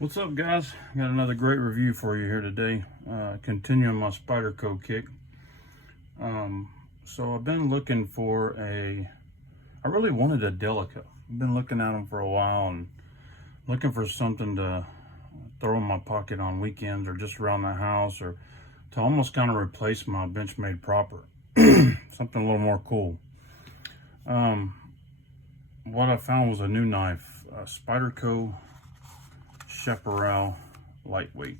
What's up, guys? Got another great review for you here today. Continuing my Spyderco kick. So I've been looking for I really wanted a Delica. I've been looking at them for a while and looking for something to throw in my pocket on weekends or just around the house, or to almost kind of replace my Benchmade Proper. Something a little more cool. What I found was a new knife, Spyderco Chaparral lightweight.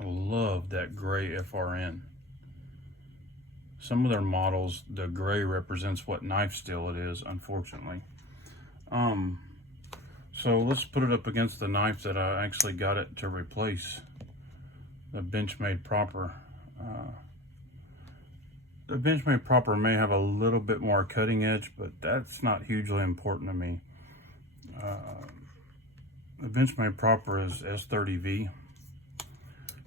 I love that gray FRN. Some of their models, the gray represents what knife steel it is, unfortunately. So let's put it up against the knife that I actually got it to replace, the Benchmade Proper. The Benchmade Proper may have a little bit more cutting edge, but that's not hugely important to me. The Benchmade Proper is S30V.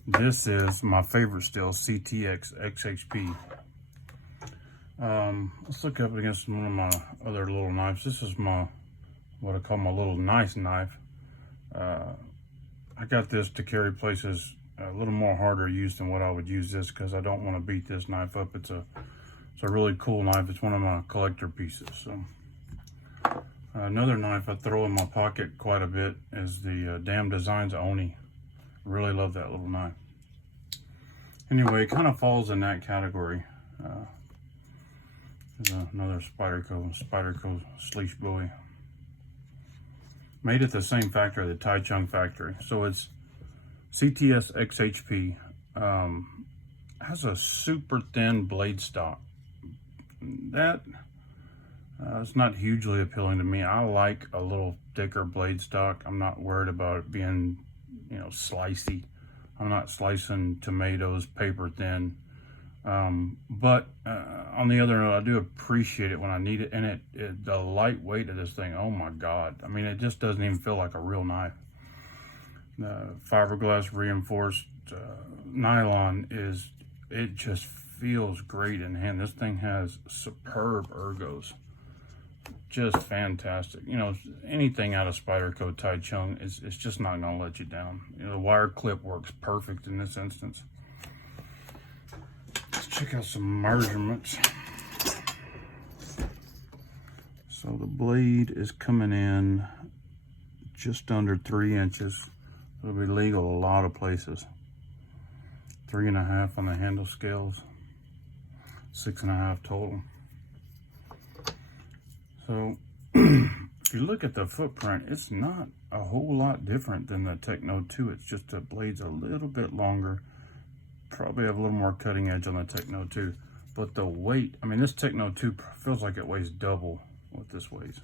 This is my favorite steel, CTX XHP. Let's look up against one of my other little knives. This is what I call my little nice knife. I got this to carry places a little more harder use than what I would use this, because I don't want to beat this knife up. It's a really cool knife. It's one of my collector pieces. So another knife I throw in my pocket quite a bit is the Damn Designs Oni. Really love that little knife. Anyway, it kind of falls in that category. There's another Spyderco Sleesh Bowie. Made at the same factory, the Taichung factory. So it's CTS XHP. Has a super thin blade stock. That it's not hugely appealing to me. I like a little thicker blade stock. I'm not worried about it being, slicey. I'm not slicing tomatoes paper thin. But on the other note, I do appreciate it when I need it. And the lightweight of this thing, oh my God. I mean, it just doesn't even feel like a real knife. Fiberglass reinforced nylon it just feels great in hand. This thing has superb ergos. Just fantastic. Anything out of Spyderco Taichung, it's just not going to let you down. The wire clip works perfect in this instance. Let's check out some measurements. So the blade is coming in just under 3 inches. It'll be legal a lot of places. 3.5 on the handle scales, 6.5 total. So if you look at the footprint, it's not a whole lot different than the Techno 2. It's just the blade's a little bit longer. Probably have a little more cutting edge on the Techno 2. But the weight, I mean, this Techno 2 feels like it weighs double what this weighs.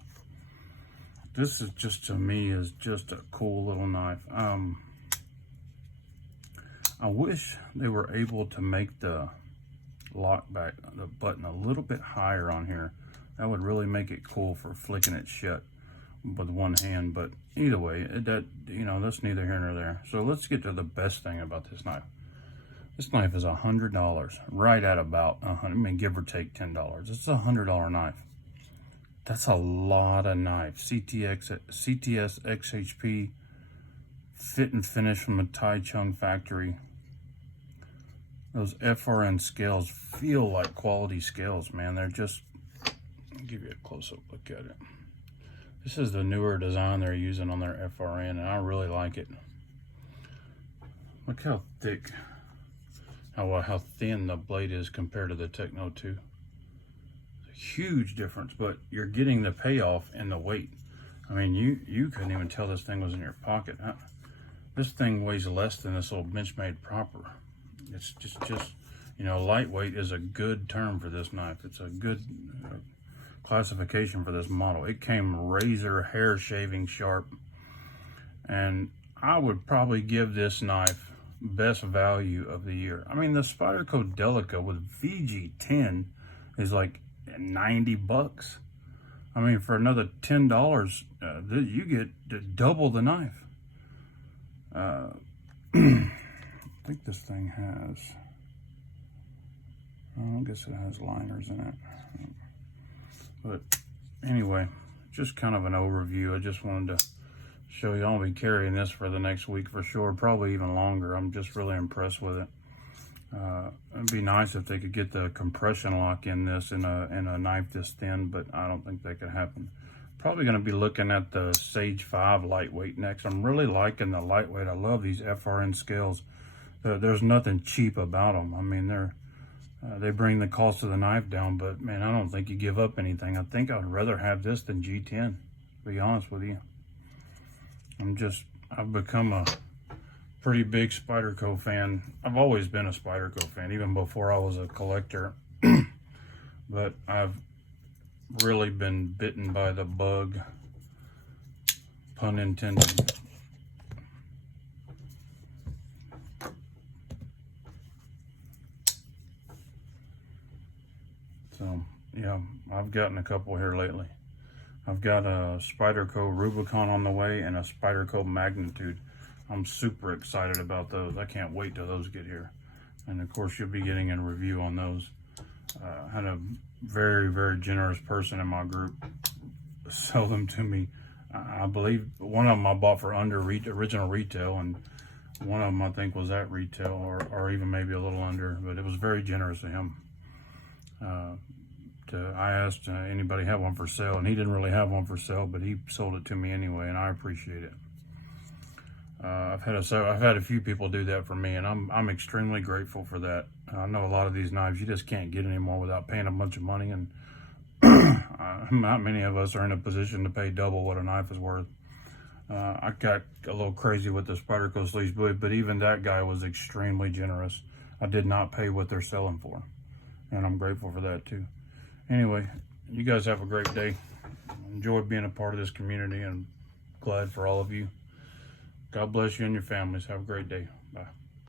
This is just, to me, is just a cool little knife. I wish they were able to make the lock back, the button, a little bit higher on here. That would really make it cool for flicking it shut with one hand. But either way, that's neither here nor there. So let's get to the best thing about this knife. This knife is $100, right at about give or take $10. It's a $100 knife. That's a lot of knife. CTS XHP, fit and finish from the Taichung factory. Those FRN scales feel like quality scales, man. They're just, I'll give you a close-up look at it. This is the newer design they're using on their FRN, and I really like it. Look how thick, how thin the blade is compared to the Techno 2. It's a huge difference, but you're getting the payoff in the weight. I mean, you couldn't even tell this thing was in your pocket. This thing weighs less than this little Benchmade Proper. It's just lightweight is a good term for this knife. It's a good classification for this model. It came razor hair shaving sharp, and I would probably give this knife best value of the year. I mean, the Spyderco Delica with VG10 is like 90 bucks. I mean, for another $10, you get double the knife. I think this thing has, I guess it has liners in it. But anyway, just kind of an overview. I just wanted to show you. I'll be carrying this for the next week for sure, probably even longer. I'm just really impressed with it. It'd be nice if they could get the compression lock in this in a knife this thin, but I don't think that could happen. Probably going to be looking at the Sage 5 lightweight next. I'm really liking the lightweight. I love these FRN scales. There's nothing cheap about them. I mean, they bring the cost of the knife down, but man, I don't think you give up anything. I think I'd rather have this than G10, to be honest with you. I've become a pretty big Spyderco fan. I've always been a Spyderco fan, even before I was a collector. But I've really been bitten by the bug, pun intended. So yeah, I've gotten a couple here lately. I've got a Spyderco Rubicon on the way and a Spyderco Magnitude. I'm super excited about those. I can't wait till those get here. And of course, you'll be getting a review on those. I had a very, very generous person in my group sell them to me. I believe one of them I bought for under original retail, and one of them I think was at retail or even maybe a little under, but it was very generous of him. I asked anybody have one for sale, and he didn't really have one for sale, but he sold it to me anyway, and I appreciate it. I've had a few people do that for me, and I'm extremely grateful for that. I know a lot of these knives you just can't get anymore without paying a bunch of money, and not many of us are in a position to pay double what a knife is worth. I got a little crazy with the Spyderco sleeves, but even that guy was extremely generous. I did not pay what they're selling for, and I'm grateful for that too. Anyway, you guys have a great day. Enjoy being a part of this community, and glad for all of you. God bless you and your families. Have a great day. Bye.